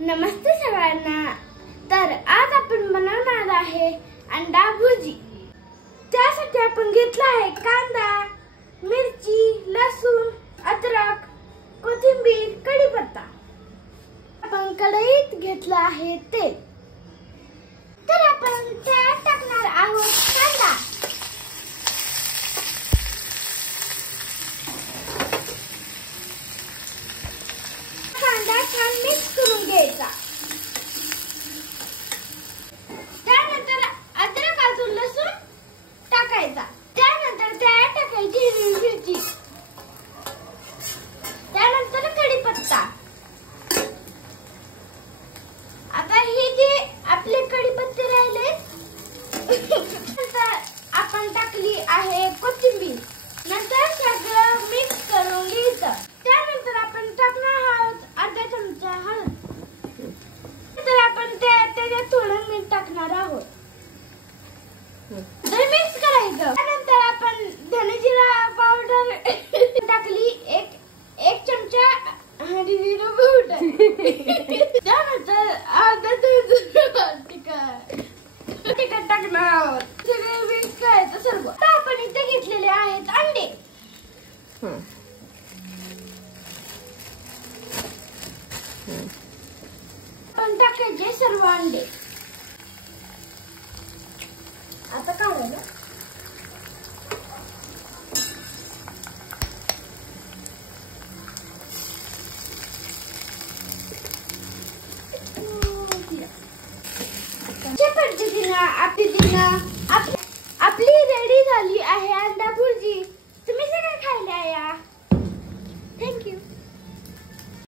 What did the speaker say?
नमस्ते सर्वांना। तर आज आपण बनवणार आहे अंडा भुर्जी। त्यासाठी आपण घेतला आहे कांदा, मिरची, लसूण, अद्रक, कोथिंबीर, कढीपत्ता। आपण कढईत घेतला आहे तेल। तर आपण त्यात टाकणार आहोत कांदा, छान मिक्स करून घ्यायचा। त्यानंतर अद्रक अजून लसूण टाकायचा। त्यानंतर त्यात टाकायची हिरवी मिरची, त्यानंतर कढीपत्ता। आता हे जे आपले कढीपत्ते राहिले नंतर आपण टाकली आहे कोथिंबीर। नंतर सगळं मिक्स करून घ्यायचं। त्यानंतर आपण टाकणार आहोत अर्धा चमचा हळद। नंतर आपण त्याच्यात थोडं मीठ टाकणार आहोत। तर मिक्स करायचं। त्यानंतर आपण धने जिरा पावडर टाकली एक चमचा हळदी जिरा पावडर। त्यानंतर अर्धा चमचा तिखट टाकणार आहोत। सगळं मिक्स करायचं सर्व। आता आपण इथे घेतलेले आहेत अंडे। आपण टाकायचे सर्व अंडे। आता काढायला